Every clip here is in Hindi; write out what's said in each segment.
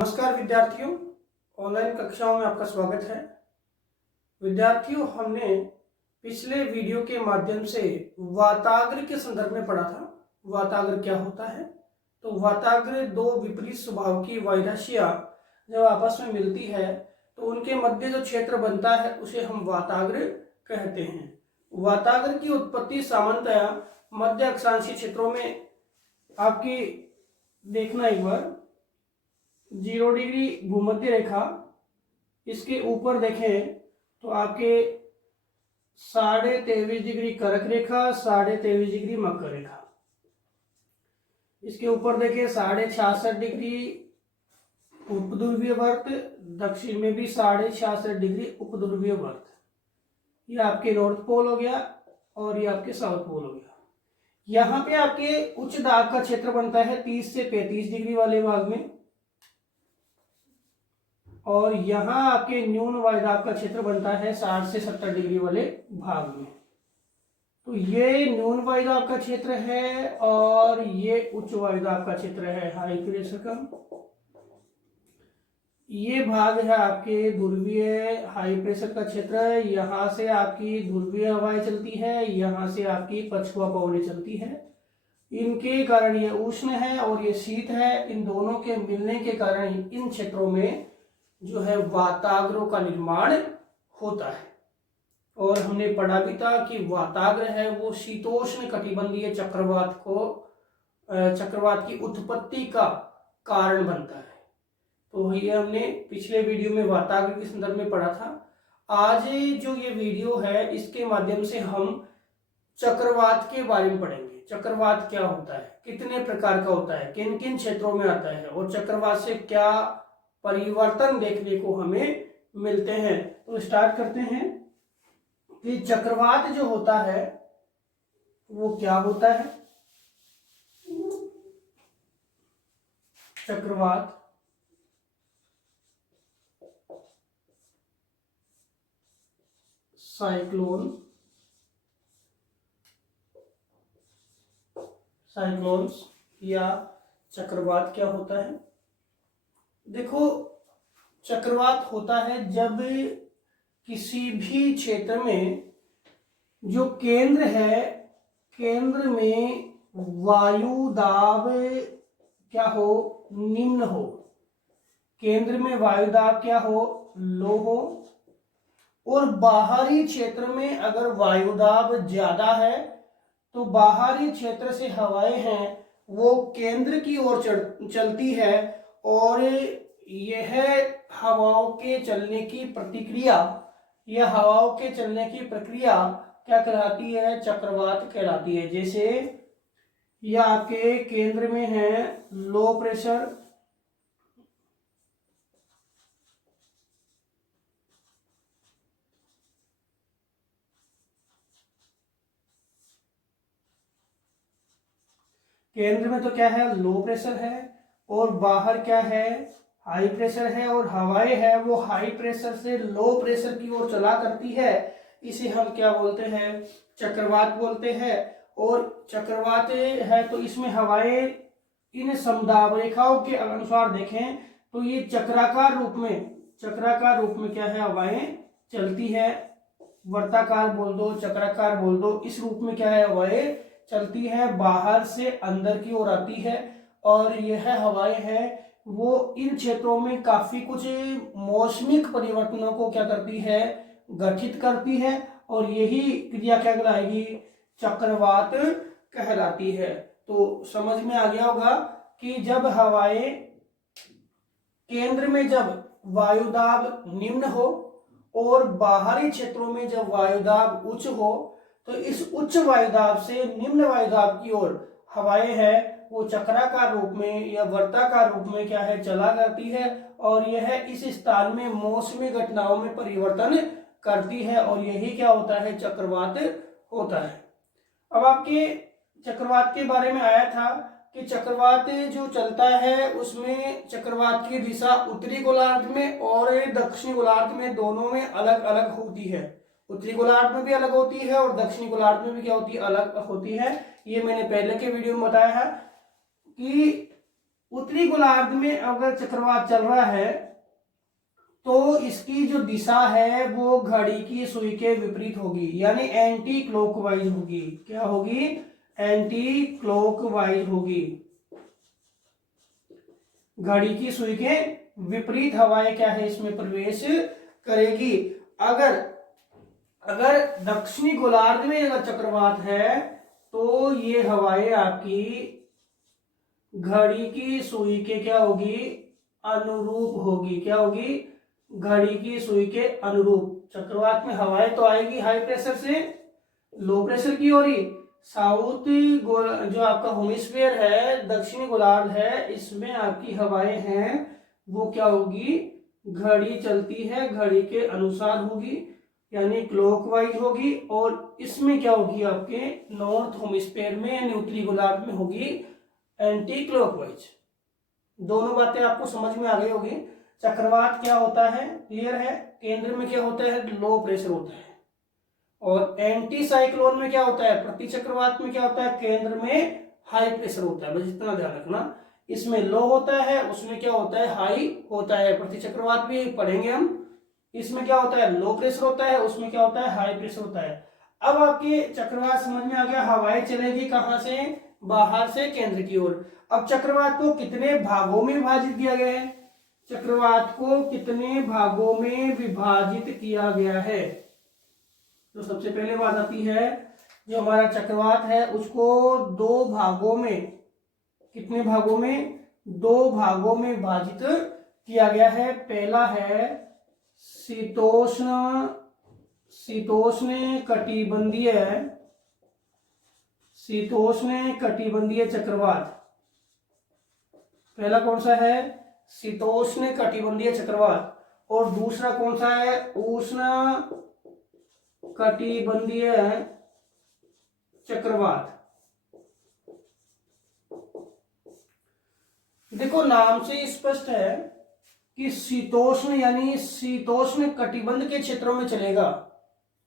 नमस्कार विद्यार्थियों, ऑनलाइन कक्षाओं में आपका स्वागत है। विद्यार्थियों, हमने पिछले वीडियो के माध्यम से वाताग्र के संदर्भ में पढ़ा था। वाताग्र क्या होता है? तो वाताग्र दो विपरीत स्वभाव की वायुराशियां जब आपस में मिलती है तो उनके मध्य जो क्षेत्र बनता है उसे हम वाताग्र कहते हैं। वाताग्र की उत्पत्ति सामान्यतया मध्य अक्षांशीय क्षेत्रों में आपकी देखना एक बार 0 डिग्री भूमध्य रेखा, इसके ऊपर देखें तो आपके 23.5 डिग्री कर्क रेखा, 23.5 डिग्री मकर रेखा। इसके ऊपर देखें 66.5 डिग्री उपध्रुवीय वर्त, दक्षिण में भी 66.5 डिग्री उपध्रुवीय वर्त। ये आपके नॉर्थ पोल हो गया और ये आपके साउथ पोल हो गया। यहाँ पे आपके उच्च दाब का क्षेत्र बनता है 30 से 35 डिग्री वाले भाग में, और यहाँ आपके न्यून वायुदाब का क्षेत्र बनता है 60 से 70 डिग्री वाले भाग में। तो ये न्यून वायुदाब का क्षेत्र है और ये उच्च वायुदाब का क्षेत्र है, हाई प्रेशर का। ये भाग है आपके ध्रुवीय हाई प्रेशर का क्षेत्र है। यहाँ से आपकी ध्रुवीय हवाएं चलती है, यहाँ से आपकी पछुआ पवनें चलती है। इनके कारण ये उष्ण है और ये शीत है। इन दोनों के मिलने के कारण इन क्षेत्रों में जो है वाताग्रों का निर्माण होता है। और हमने पढ़ा भी था कि वाताग्र है वो शीतोष्ण कटिबंधीय चक्रवात की उत्पत्ति का कारण बनता है। तो ये हमने पिछले वीडियो में वाताग्र के संदर्भ में पढ़ा था। आज जो ये वीडियो है इसके माध्यम से हम चक्रवात के बारे में पढ़ेंगे। चक्रवात क्या होता है, कितने प्रकार का होता है, किन किन क्षेत्रों में आता है और चक्रवात से क्या परिवर्तन देखने को हमें मिलते हैं। तो स्टार्ट करते हैं कि चक्रवात जो होता है वो क्या होता है। चक्रवात साइक्लोन्स या चक्रवात क्या होता है। देखो, चक्रवात होता है जब किसी भी क्षेत्र में जो केंद्र है, केंद्र में वायु दाब क्या हो, निम्न हो। केंद्र में वायु दाब क्या हो, लो हो। और बाहरी क्षेत्र में अगर वायु दाब ज्यादा है तो बाहरी क्षेत्र से हवाएं हैं वो केंद्र की ओर चलती है, और यह हवाओं के चलने की प्रतिक्रिया, यह हवाओं के चलने की प्रक्रिया क्या कहलाती है, चक्रवात कहलाती है। जैसे यह आपके केंद्र में है लो प्रेशर, केंद्र में तो क्या है, लो प्रेशर है, और बाहर क्या है, हाई प्रेशर है, और हवाएं है वो हाई प्रेशर से लो प्रेशर की ओर चला करती है। इसे हम क्या बोलते हैं, चक्रवात बोलते हैं। और चक्रवात है तो इसमें हवाएं इन समदाब रेखाओं के अनुसार देखें तो ये चक्राकार रूप में क्या है, हवाएं चलती है। वर्ताकार बोल दो, चक्राकार बोल दो, इस रूप में क्या है, हवाएं चलती है, बाहर से अंदर की ओर आती है। और यह हवाएं है वो इन क्षेत्रों में काफी कुछ मौसमिक परिवर्तनों को क्या करती है, गठित करती है, और यही क्रिया क्या कहलाएगी, चक्रवात कहलाती है। तो समझ में आ गया होगा कि जब हवाएं केंद्र में जब वायुदाब निम्न हो और बाहरी क्षेत्रों में जब वायुदाब उच्च हो तो इस उच्च वायुदाब से निम्न वायुदाब की ओर हवाएं हैं वो चक्राकार रूप में या वर्ताकार रूप में क्या है, चला करती है, और यह इस स्थान में मौसमी घटनाओं में परिवर्तन करती है, और यही क्या होता है, चक्रवात होता है। अब आपके चक्रवात के बारे में आया था कि चक्रवात जो चलता है उसमें चक्रवात की दिशा उत्तरी गोलार्ध में और दक्षिणी गोलार्ध में दोनों में अलग अलग होती है। उत्तरी गोलार्ध में भी अलग होती है और दक्षिणी गोलार्ध में भी क्या होती है, अलग होती है। ये मैंने पहले के वीडियो में बताया है कि उत्तरी गोलार्ध में अगर चक्रवात चल रहा है तो इसकी जो दिशा है वो घड़ी की सुई के विपरीत होगी, यानी एंटी क्लॉकवाइज होगी। क्या होगी? एंटी क्लॉकवाइज होगी। घड़ी की सुई के विपरीत हवाएं क्या है इसमें प्रवेश करेगी। अगर अगर दक्षिणी गोलार्ध में अगर चक्रवात है तो ये हवाएं आपकी घड़ी की सुई के क्या होगी? अनुरूप होगी। क्या होगी? घड़ी की सुई के अनुरूप। चक्रवात में हवाएं तो आएगी हाई प्रेशर से लो प्रेशर की ओर ही। साउथ जो आपका हेमिस्फीयर है, दक्षिणी गोलार्ध है, इसमें आपकी हवाएं हैं वो क्या होगी? घड़ी चलती है घड़ी के अनुसार होगी, यानी क्लॉकवाइज होगी। और इसमें क्या होगी? आपके नॉर्थ हेमिस्फीयर में यानी उत्तरी गोलार्ध में होगी एंटी क्लॉकवाइज। दोनों बातें आपको समझ में आ गई होगी। चक्रवात क्या होता है? क्लियर है। केंद्र में क्या होता है? लो प्रेशर होता है। और एंटी साइक्लोन में क्या होता है? प्रति चक्रवात में क्या होता है? केंद्र में हाई प्रेशर होता है। बस इतना ध्यान रखना। इसमें लो होता है, उसमें क्या होता है? हाई होता है। प्रति चक्रवात भी पढ़ेंगे हम। इसमें क्या होता है? लो प्रेशर होता है, उसमें क्या होता है? हाई प्रेशर होता है। अब आपके चक्रवात समझ में आ गया। हवाएं चलेगी कहां से? बाहर से केंद्र की ओर। अब चक्रवात को कितने भागों में विभाजित किया गया है? चक्रवात को कितने भागों में विभाजित किया गया है? तो सबसे पहले बात आती है, जो हमारा चक्रवात है उसको दो भागों में, कितने भागों में? दो भागों में विभाजित किया गया है। पहला है शीतोष्ण कटिबंधीय चक्रवात। पहला कौन सा है? शीतोष्ण कटिबंधीय चक्रवात। और दूसरा कौन सा है? उष्ण कटिबंधीय चक्रवात। देखो नाम से स्पष्ट है कि शीतोष्ण यानी शीतोष्ण कटिबंध के क्षेत्रों में चलेगा,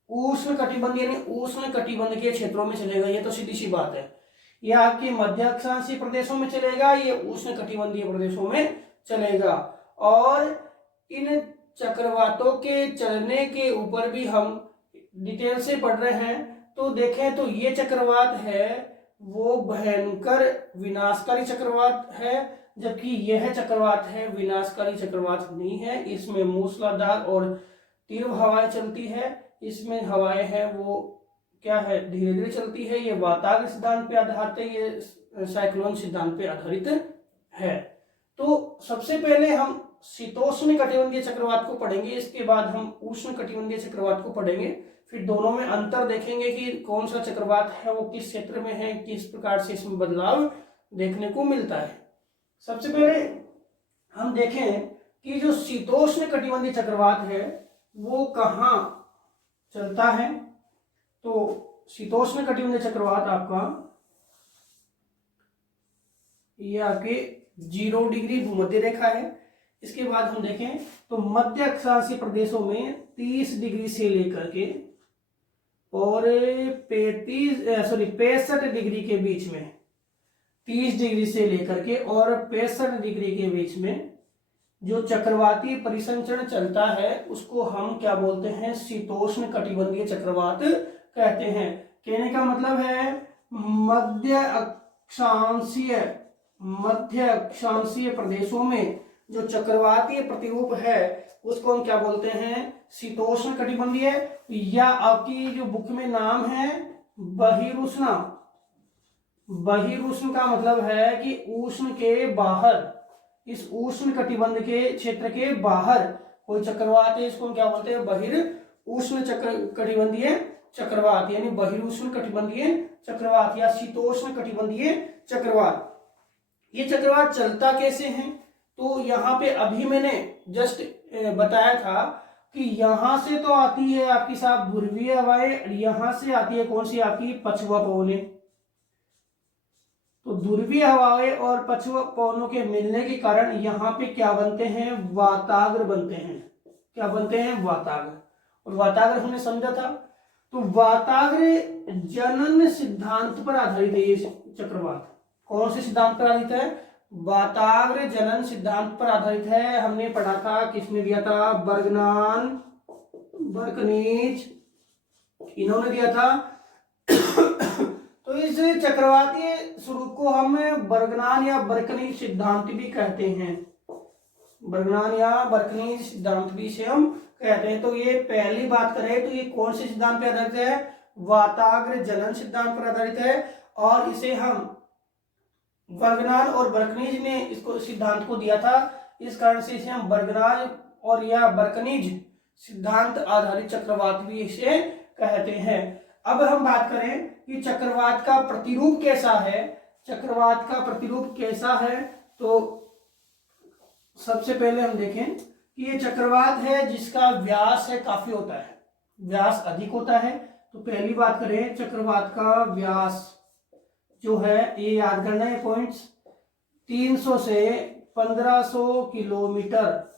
उष्ण कटिबंध यानी उष्ण कटिबंध के क्षेत्रों में चलेगा। ये तो सीधी सी बात है। यह आपके मध्य अक्षांशीय प्रदेशों में चलेगा, ये उष्ण कटिबंधीय प्रदेशों में चलेगा। और इन चक्रवातों के चलने के ऊपर भी हम डिटेल से पढ़ रहे हैं। तो देखें तो ये चक्रवात है वो भयंकर विनाशकारी चक्रवात है, जबकि यह चक्रवात है विनाशकारी चक्रवात नहीं है। इसमें मूसलाधार और तीव्र हवाएं चलती है। इसमें हवाएं हैं वो क्या है? धीरे धीरे चलती है। ये वातावरण सिद्धांत पे आधारित है, ये साइक्लोन सिद्धांत पे आधारित है। तो सबसे पहले हम शीतोष्ण कटिबंधीय चक्रवात को पढ़ेंगे, इसके बाद हम उष्ण कटिबंधीय चक्रवात को पढ़ेंगे। फिर दोनों में अंतर देखेंगे कि कौन सा चक्रवात है वो किस क्षेत्र में है, किस प्रकार से इसमें बदलाव देखने को मिलता है। सबसे पहले हम देखें कि जो शीतोष्ण कटिबंधीय चक्रवात है वो कहाँ चलता है। तो शीतोष्ण कटिबंधीय चक्रवात आपका ये आपके 0 डिग्री भूमध्य रेखा है। इसके बाद हम देखें तो मध्य अक्षांशीय प्रदेशों में 30 डिग्री से लेकर के और 65 डिग्री के बीच में, 30 डिग्री से लेकर के और 65 डिग्री के बीच में जो चक्रवाती परिसंचरण चलता है उसको हम क्या बोलते हैं? शीतोष्ण कटिबंधीय चक्रवात कहते हैं। कहने का मतलब है मध्य अक्षांशीय प्रदेशों में जो चक्रवातीय प्रतिरूप है उसको हम क्या बोलते हैं? शीतोष्ण कटिबंधीय। या आपकी जो बुक में नाम है बहिरुष्ण। बहिरुष्ण का मतलब है कि उष्ण के बाहर, इस उष्ण कटिबंध के क्षेत्र के बाहर कोई चक्रवात है, इसको हम क्या बोलते हैं? बहिर उष्ण कटिबंधीय चक्रवात, यानी बहिरुष्ण कटिबंधीय चक्रवात या शीतोष्ण कटिबंधीय चक्रवात। ये चक्रवात चलता कैसे है? तो यहाँ पे अभी मैंने जस्ट बताया था कि यहां से तो आती है आपकी साहब ध्रुवीय हवाएं, यहां से आती है कौन सी? आपकी पछुआ पवनें। तो ध्रुवीय हवाएं और पछुआ पवनों के मिलने के कारण यहाँ पे क्या बनते हैं? वाताग्र बनते हैं। क्या बनते हैं? वाताग्र। और वाताग्र हमने समझा था। तो वाताग्र जनन सिद्धांत पर आधारित है ये चक्रवात। कौन से सिद्धांत पर आधारित है? वाताग्र जनन सिद्धांत पर आधारित है। हमने पढ़ा था, किसने दिया था? बर्गनान, बर्कनीज, इन्होंने दिया था। तो इस चक्रवातीय स्वरूप को हम बर्गनान या बर्कनीज सिद्धांत भी कहते हैं। बर्गनान या बर्कनीज सिद्धांत भी से हम कहते हैं। तो ये पहली बात करें तो ये कौन से सिद्धांत पर आधारित है? वाताग्र जनन सिद्धांत पर आधारित है। और इसे हम बर्गनान और बर्कनीज ने इसको सिद्धांत को दिया था, इस कारण से इसे हम बर्गनान और या बर्कनीज सिद्धांत आधारित चक्रवात भी इसे कहते हैं। अब हम बात करें कि चक्रवात का प्रतिरूप कैसा है। चक्रवात का प्रतिरूप कैसा है, तो सबसे पहले हम देखें कि ये चक्रवात है जिसका व्यास है काफी होता है, व्यास अधिक होता है। तो पहली बात करें, चक्रवात का व्यास जो है, ये याद करना है पॉइंट्स, 300 से 1500 किलोमीटर।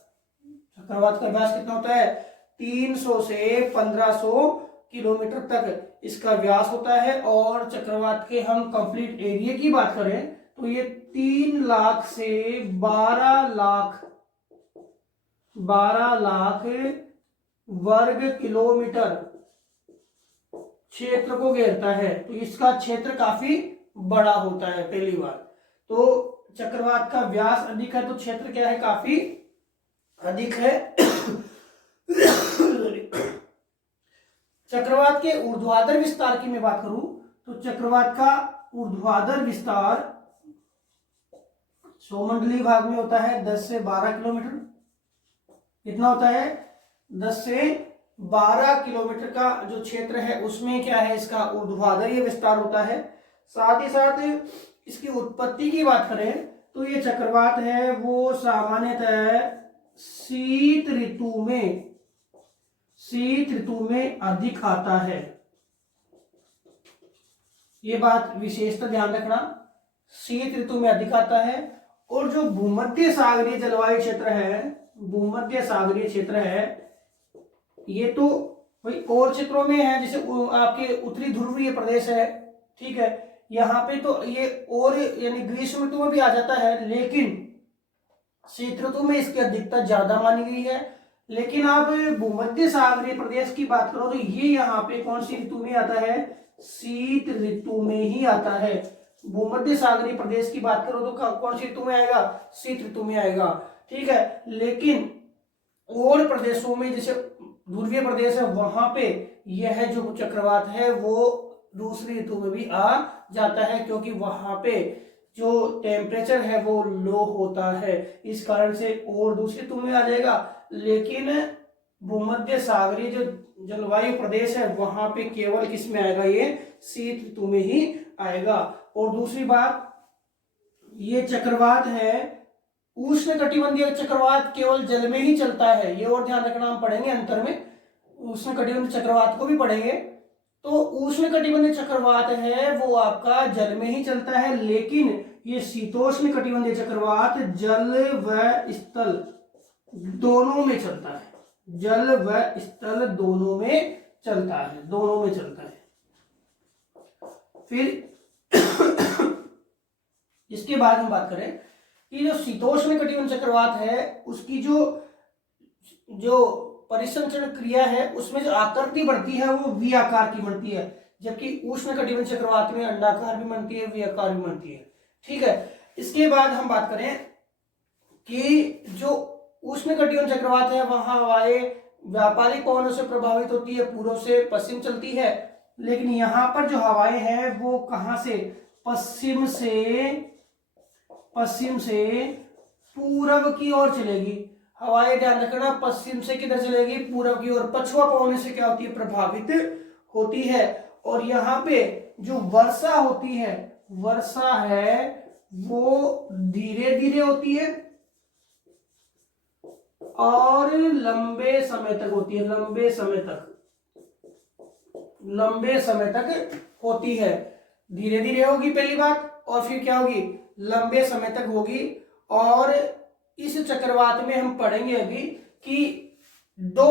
चक्रवात का व्यास कितना होता है? 300 से 1500 किलोमीटर तक इसका व्यास होता है। और चक्रवात के हम कंप्लीट एरिया की बात करें तो ये 3 लाख से 12 लाख वर्ग किलोमीटर क्षेत्र को घेरता है। तो इसका क्षेत्र काफी बड़ा होता है। पहली बात तो चक्रवात का व्यास अधिक है तो क्षेत्र क्या है? काफी अधिक है। चक्रवात के ऊर्ध्वाधर विस्तार की मैं बात करूं तो चक्रवात का ऊर्ध्वाधर विस्तार सौमंडलीय भाग में होता है 10 से 12 किलोमीटर। कितना होता है? 10 से 12 किलोमीटर का जो क्षेत्र है उसमें क्या है? इसका ऊर्ध्वाधरीय विस्तार होता है। साथ ही साथ इसकी उत्पत्ति की बात करें तो ये चक्रवात है वो सामान्यतः शीत ऋतु में अधिक आता है। ये बात विशेषता ध्यान रखना, शीत ऋतु में अधिक आता है। और जो भूमध्य सागरीय जलवायु क्षेत्र है, भूमध्य सागरीय क्षेत्र है, ये तो भाई और क्षेत्रों में है, जैसे आपके उत्तरी ध्रुवीय प्रदेश है, ठीक है, यहाँ पे तो ये और यानी ग्रीष्म ऋतु में भी आ जाता है, लेकिन शीत ऋतु में इसकी अधिकता ज्यादा मानी गई है। लेकिन आप भूमध्य सागरीय प्रदेश की बात करो तो ये यहाँ पे कौन सी ऋतु में आता है? शीत ऋतु में ही आता है। भूमध्य सागरीय प्रदेश की बात करो तो कौन सी ऋतु में आएगा? शीत ऋतु में आएगा, ठीक है। लेकिन और प्रदेशों में जैसे ध्रुवीय प्रदेश है वहां पे यह जो चक्रवात है वो दूसरी ऋतु में भी आ जाता है, क्योंकि वहां पे जो टेम्परेचर है वो लो होता है, इस कारण से और दूसरी ऋतु में आ जाएगा। लेकिन भूमध्य सागरीय जो जलवायु प्रदेश है वहां पे केवल किस में आएगा? ये शीत ऋतु में ही आएगा। और दूसरी बात, ये चक्रवात है उष्ण कटिबंधीय चक्रवात केवल जल में ही चलता है। ये और ध्यान रखना, हम पढ़ेंगे अंतर में, उष्ण कटिबंधीय चक्रवात को भी पढ़ेंगे। तो उष्ण कटिबंधीय चक्रवात है वो आपका जल में ही चलता है, लेकिन ये शीतोष्ण कटिबंधीय चक्रवात जल व स्थल दोनों में चलता है। जल व स्थल दोनों में चलता है, फिर इसके बाद हम बात करें कि जो शीतोष्ण कटिबंधीय चक्रवात है उसकी जो परिसंचरण क्रिया है उसमें जो आकृति बढ़ती है वो वी आकार की बनती है, जबकि उष्ण कटिबंधीय चक्रवात में अंडाकार भी बनती है, वी आकार भी बनती है, ठीक है। इसके बाद हम बात करें कि जो उष्ण कटिबंधीय चक्रवात है वहां हवाएं व्यापारिक पवनों से प्रभावित होती है, पूर्व से पश्चिम चलती है। लेकिन यहाँ पर जो हवाएं हैं वो कहां से? पश्चिम से पूरब की ओर चलेगी। हवाएं ध्यान रखना, पश्चिम से किधर चलेगी? पूरब की ओर। पछुआ पवन से क्या होती है? प्रभावित होती है। और यहाँ पे जो वर्षा होती है, वर्षा है वो धीरे धीरे होती है और लंबे समय तक होती है, लंबे समय तक होती है। धीरे धीरे होगी पहली बात, और फिर क्या होगी? लंबे समय तक होगी। और इस चक्रवात में हम पढ़ेंगे अभी कि दो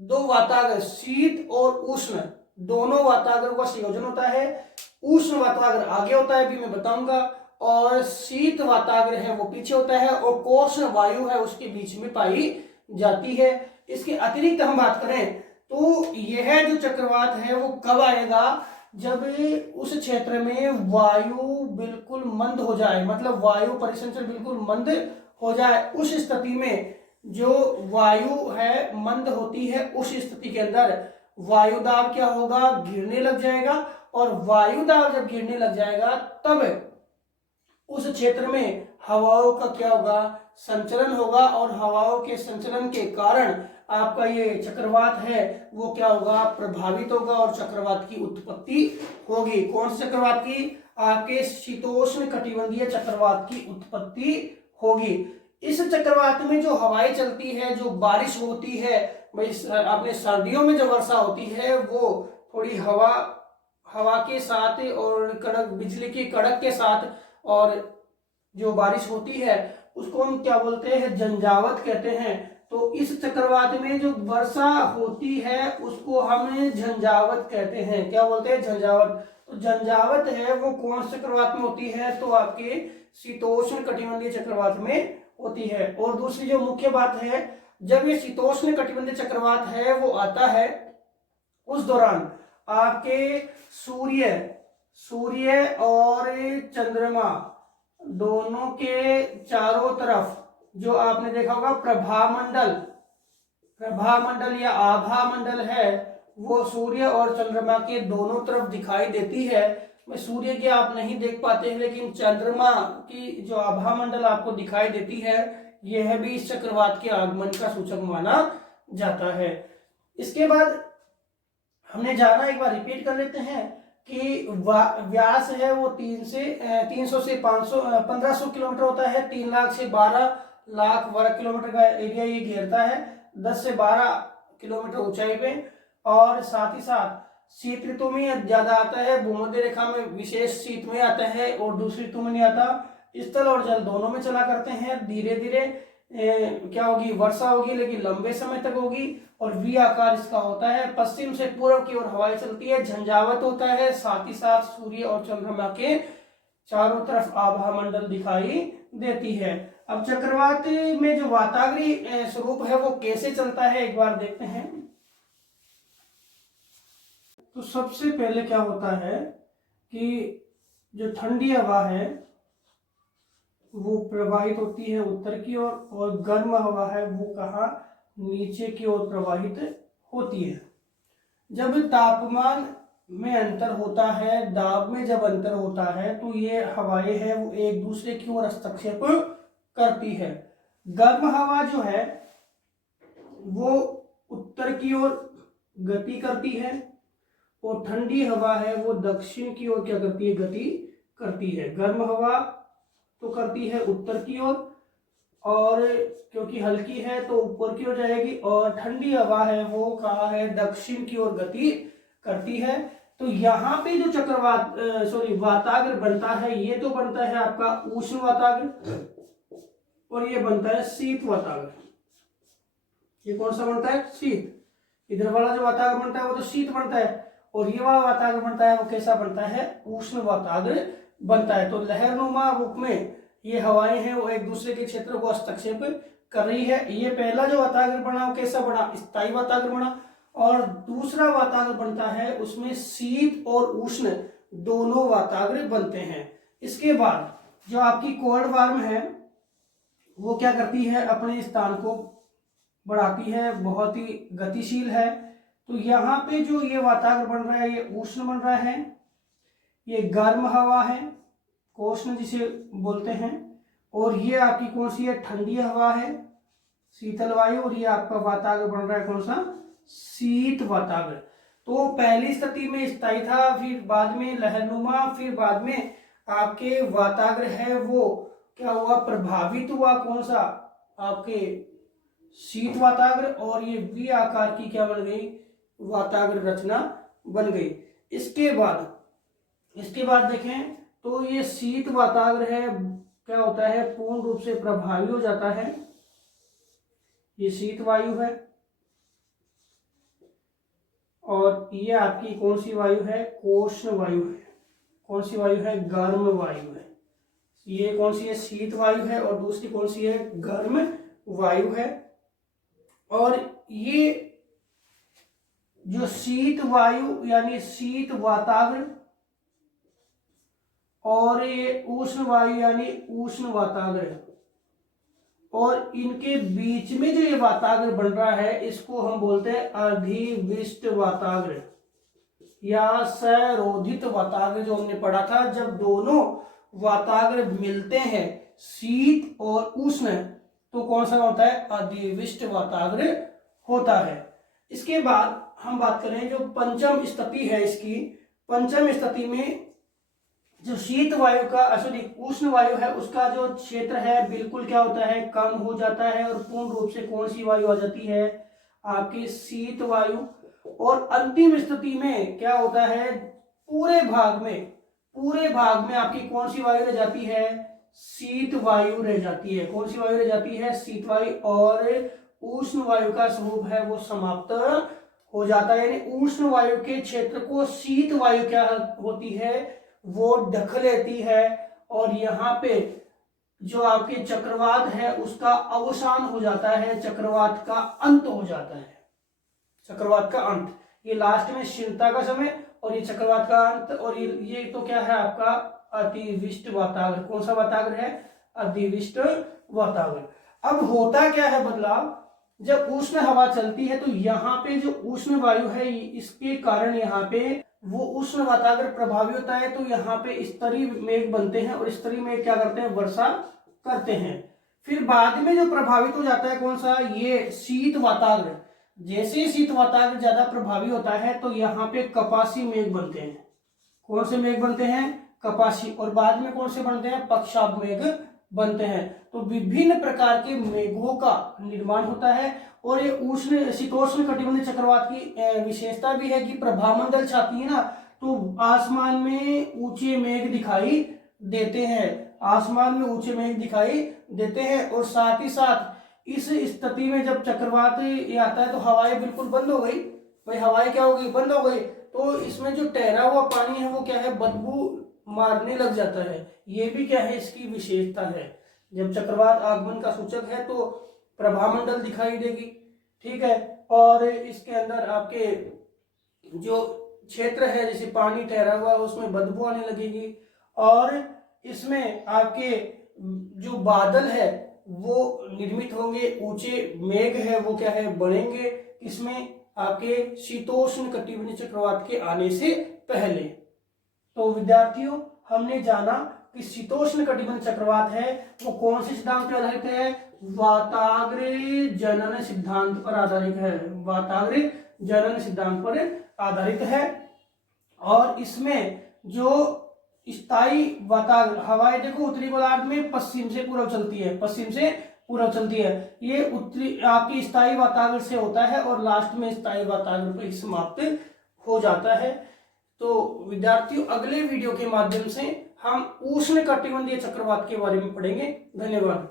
वातागर, शीत और उष्ण दोनों वातागरों का संयोजन होता है। उष्ण वातागर आगे होता है, अभी मैं बताऊंगा, और शीत वाताग्र है वो पीछे होता है, और कोष्ण वायु है उसके बीच में पाई जाती है। इसके अतिरिक्त हम बात करें तो यह जो चक्रवात है वो कब आएगा, जब उस क्षेत्र में वायु बिल्कुल मंद हो जाए, मतलब वायु परिसंचरण बिल्कुल मंद हो जाए। उस स्थिति में जो वायु है मंद होती है, उस स्थिति के अंदर वायु दाब क्या होगा, गिरने लग जाएगा, और वायु दाब जब गिरने लग जाएगा तब उस क्षेत्र में हवाओं का क्या होगा, संचलन होगा, और हवाओं के संचलन के कारण आपका ये चक्रवात है वो क्या होगा, प्रभावित होगा, और चक्रवात की उत्पत्ति होगी। कौन से चक्रवात की, आपके शीतोष्ण कटिबंधीय चक्रवात की उत्पत्ति होगी। इस चक्रवात में जो हवाएं चलती है, जो बारिश होती है, अपने सर्दियों में जो वर्षा होती है वो थोड़ी हवा के साथ और कड़क बिजली की कड़क के साथ, और जो बारिश होती है उसको हम क्या बोलते हैं, झंझावत कहते हैं। तो इस चक्रवात में जो वर्षा होती है उसको हम झंझावत कहते हैं। क्या बोलते हैं, झंझावत। तो झंझावत है वो कौन से चक्रवात में होती है, तो आपके शीतोष्ण कटिबंधीय चक्रवात में होती है। और दूसरी जो मुख्य बात है, जब ये शीतोष्ण कटिबंधीय चक्रवात है वो आता है, उस दौरान आपके सूर्य और चंद्रमा दोनों के चारों तरफ जो आपने देखा होगा प्रभामंडल या आभा मंडल है वो सूर्य और चंद्रमा के दोनों तरफ दिखाई देती है। में सूर्य की आप नहीं देख पाते हैं, लेकिन चंद्रमा की जो आभा मंडल आपको दिखाई देती है, यह भी इस चक्रवात के आगमन का सूचक माना जाता है। इसके बाद हमने जाना, एक बार रिपीट कर लेते हैं कि व्यास है वो 300 से 1500 किलोमीटर होता है। 3 लाख से 12 लाख वर्ग किलोमीटर का एरिया ये घेरता है, 10 से 12 किलोमीटर ऊंचाई पे। और साथ ही साथ शीत ऋतु में ज्यादा आता है, भूमध्य रेखा में विशेष शीत में आता है, और दूसरी ऋतु में नहीं आता। स्थल और जल दोनों में चला करते हैं। धीरे धीरे क्या होगी, वर्षा होगी, लेकिन लंबे समय तक होगी, और वी आकार इसका होता है। पश्चिम से पूर्व की ओर हवाएं चलती है, झंझावत होता है, साथ ही साथ सूर्य और चंद्रमा के चारों तरफ आभा मंडल दिखाई देती है। अब चक्रवात में जो वातावरीय स्वरूप है वो कैसे चलता है, एक बार देखते हैं। तो सबसे पहले क्या होता है कि जो ठंडी हवा है वो प्रवाहित होती है उत्तर की ओर, और गर्म हवा है वो कहाँ, नीचे की ओर प्रवाहित होती है। जब तापमान में अंतर होता है, दाब में जब अंतर होता है, तो ये हवाएं है वो एक दूसरे की ओर हस्तक्षेप करती है। गर्म हवा जो है वो उत्तर की ओर गति करती है, और ठंडी हवा है वो दक्षिण की ओर क्या करती है, गति करती है। गर्म हवा तो करती है उत्तर की ओर, और क्योंकि हल्की है तो ऊपर की ओर जाएगी, और ठंडी हवा है वो कहाँ है, दक्षिण की ओर गति करती है। तो यहाँ पे जो चक्रवात वाताग्र बनता है, ये तो बनता है आपका उष्ण वाताग्र, और ये बनता है शीत वाताग्र। ये कौन सा बनता है, शीत। इधर वाला जो वाताग्र बनता है वो तो शीत बनता है, और ये वाला वाताग्र बनता है वो कैसा बनता है, उष्ण वाताग्र बनता है। तो लहरनुमा रूप में ये हवाएं हैं वो एक दूसरे के क्षेत्र को हस्तक्षेप कर रही है। ये पहला जो वाताग्र बना वो कैसा बना, स्थायी वाताग्र बना, और दूसरा वाताग्र बनता है उसमें शीत और उष्ण दोनों वाताग्र बनते हैं। इसके बाद जो आपकी कोल्ड वार्म है वो क्या करती है, अपने स्थान को बढ़ाती है, बहुत ही गतिशील है। तो यहाँ पे जो ये वाताग्र बन रहा है ये उष्ण बन रहा है, ये गर्म हवा है, कोष्ण जिसे बोलते हैं, और ये आपकी कौन सी है, ठंडी हवा है, शीतल वायु, और ये आपका वाताग्र बन रहा है कौन सा, शीत वाताग्र। तो पहली स्थिति में स्थायी था, फिर बाद में लहरनुमा, फिर बाद में आपके वाताग्र है वो क्या हुआ, प्रभावित हुआ, कौन सा, आपके शीत वाताग्र, और ये वी आकार की क्या बन गई, वाताग्र रचना बन गई। इसके बाद देखें तो ये शीत वाताग्र है क्या होता है, पूर्ण रूप से प्रभावी हो जाता है। ये शीत वायु है, और ये आपकी कौन सी वायु है, कोष्ण वायु है। कौन सी वायु है, गर्म वायु है। ये कौन सी है, शीत वायु है, और दूसरी कौन सी है, गर्म वायु है। और ये जो शीत वायु यानी शीत वातावरण और ये उष्ण वायु यानी उष्ण वातावरण, और इनके बीच में जो ये वातावरण बन रहा है इसको हम बोलते हैं अधिविष्ट वातावरण या सरोधित वातावरण। जो हमने पढ़ा था, जब दोनों वातावरण मिलते हैं शीत और उष्ण तो कौन सा होता है, अधिविष्ट वातावरण होता है। इसके बाद हम बात करें जो पंचम स्थिति है इसकी, पंचम स्थिति में जो शीत वायु का सॉरी उष्ण वायु है उसका जो क्षेत्र है बिल्कुल क्या होता है, कम हो जाता है, और पूर्ण रूप से कौन सी वायु आ जाती है, आपकी शीत वायु। और अंतिम स्थिति में क्या होता है, पूरे भाग में आपकी कौन सी वायु रह जाती है, शीत वायु रह जाती है। कौन सी वायु रह जाती है, शीत वायु, और उष्ण वायु का स्वरूप है वो समाप्त हो जाता है। यानी उष्ण वायु के क्षेत्र को शीत वायु क्या होती है, वो ढक लेती है, और यहाँ पे जो आपके चक्रवात है उसका अवसान हो जाता है, चक्रवात का अंत हो जाता है, चक्रवात का अंत। ये लास्ट में शीतलता का समय और ये चक्रवात का अंत, और ये तो क्या है आपका अतिविष्ट वातावरण। कौन सा वातावरण है, अधिविष्ट वातावरण। अब होता क्या है बदलाव, जब उष्ण हवा चलती है तो यहाँ पे जो उष्ण वायु है इसके कारण यहाँ पे वो उष्ण वातावरण प्रभावी होता है, तो यहाँ पे स्तरीय मेघ बनते हैं, और स्तरीय मेघ क्या करते हैं, वर्षा करते हैं। फिर बाद में जो प्रभावित हो जाता है कौन सा, ये शीत वातावरण। जैसे शीत वातावरण ज्यादा प्रभावी होता है तो यहाँ पे कपासी मेघ बनते हैं। कौन से मेघ बनते हैं, कपासी, और बाद में कौन से बनते हैं, पक्षाभ मेघ बनते हैं। तो विभिन्न प्रकार के मेघों का निर्माण होता है। और ये उष्ण शीतोष्ण कटिबंधीय चक्रवात की विशेषता भी है कि प्रभामंडल छाती है ना, तो आसमान में ऊंचे मेघ दिखाई देते हैं, आसमान में ऊंचे मेघ दिखाई देते हैं। और साथ ही साथ इस स्थिति में जब चक्रवात ये आता है तो हवाएं बिल्कुल बंद हो गई, भाई हवाएं क्या हो गई, बंद हो गई, तो इसमें जो ठहरा हुआ पानी है वो क्या है, बदबू मारने लग जाता है। ये भी क्या है, इसकी विशेषता है। जब चक्रवात आगमन का सूचक है तो प्रभामंडल दिखाई देगी, ठीक है, और इसके अंदर आपके जो क्षेत्र है जैसे पानी ठहरा हुआ है उसमें बदबू आने लगेगी, और इसमें आपके जो बादल है वो निर्मित होंगे, ऊंचे मेघ है वो क्या है, बढ़ेंगे, इसमें आपके शीतोष्ण कटिबंधीय चक्रवात के आने से पहले। तो विद्यार्थियों हमने जाना कि शीतोष्ण कटिबंधीय चक्रवात है वो कौन से सिद्धांत पर आधारित है, वाताग्र जनन सिद्धांत पर आधारित है, वाताग्र जनन सिद्धांत पर आधारित है। और इसमें जो स्थायी वाताग्र हवाएं देखो उत्तरी गोलार्ध में पश्चिम से पूर्व चलती है, पश्चिम से पूर्व चलती है, ये उत्तरी आपकी स्थायी वातावरण से होता है और लास्ट में स्थायी वातावरण पर समाप्त हो जाता है। तो विद्यार्थियों अगले वीडियो के माध्यम से हम उष्ण कटिबंधीय चक्रवात के बारे में पढ़ेंगे। धन्यवाद।